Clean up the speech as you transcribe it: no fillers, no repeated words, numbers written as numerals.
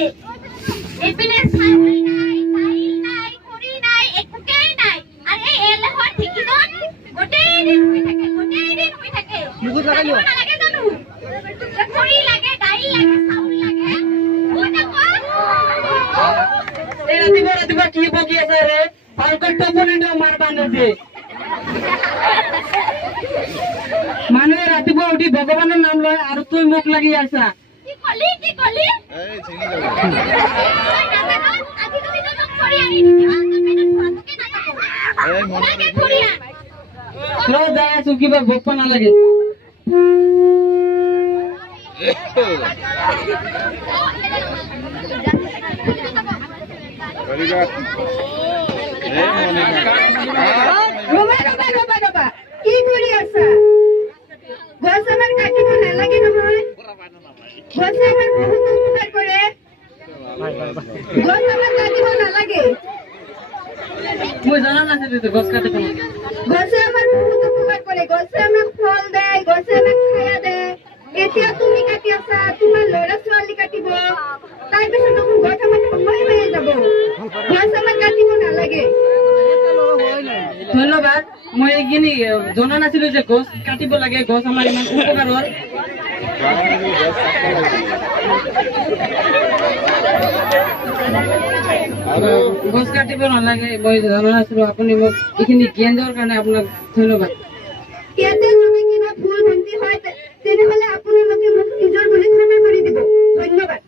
এইপিনে চাউল নাই, দাইল নাই, খৰি নাই, একোকেই নাই। আৰু এই এলেহৰ ঢেঁকীজন গোটেই দিন শুই থাকে, গোটেই দিন শুই থাকে। জানিব নালাগে জানো? খৰি লাগে, দাইল লাগে, চাউল লাগে। ক'ত আকৌ? এই ৰাতিপুৱা ৰাতিপুৱা কি বকি আছে ৰে? ভালকৈ টোপনিটো মাৰবা নেদে। মানুহে ৰাতিপুৱা উঠি ভগৱানৰ নাম লয় আৰু তুই মোক লাগি আছা। কি কলি? কি কলি? তই নাজানো? আজিকালি তো তোক খৰি আনি দিছে। আনটো পেটত ভৰাটোকে নাথাকো। লাগে খৰি আন। ৰ যাই আছো, কিবা ভোক নালাগে। ৰবা কি কৰি আছা? গছ আমাৰ কাটিব নালাগে নহয়। গছে আমাৰ বহুত উপকাৰ কৰে। গছ আমাৰ কাটিব নালাগে। মই জানা নাছিলো গছ কাটিব লাগে। গছে আমাৰ বহুত উপকাৰ কৰে। গছে আমাক ফল দেয়, গছে আমাক ছায়া দেয়। এতিয়া তুমি কাটি আছা, তোমাৰ ল'ৰা ছোৱালী কাটিব, তাৰপিছত দেখোন গছ আমাৰ ধ্বংস হৈ যাব। গছ আমাৰ কাটিব নালাগে। ধন্যবাদ। মই এইখিনি জনা নাছিলো যে গছ কাটিব লাগে, গছ আমাৰ ইমান উপকাৰৰ। গছ কাটিব নালাগে মই জনা নাছিলো। আপুনি মোক এইখিনি জ্ঞান দিয়াৰ কাৰণে আপোনাক ধন্যবাদ। ইয়াতে যদি কিবা ভুল ভ্ৰান্তি হয় তেনেহলে আপোনালোকে মোক নিজৰ বুলি ক্ষমা কৰি দিব। ধন্যবাদ।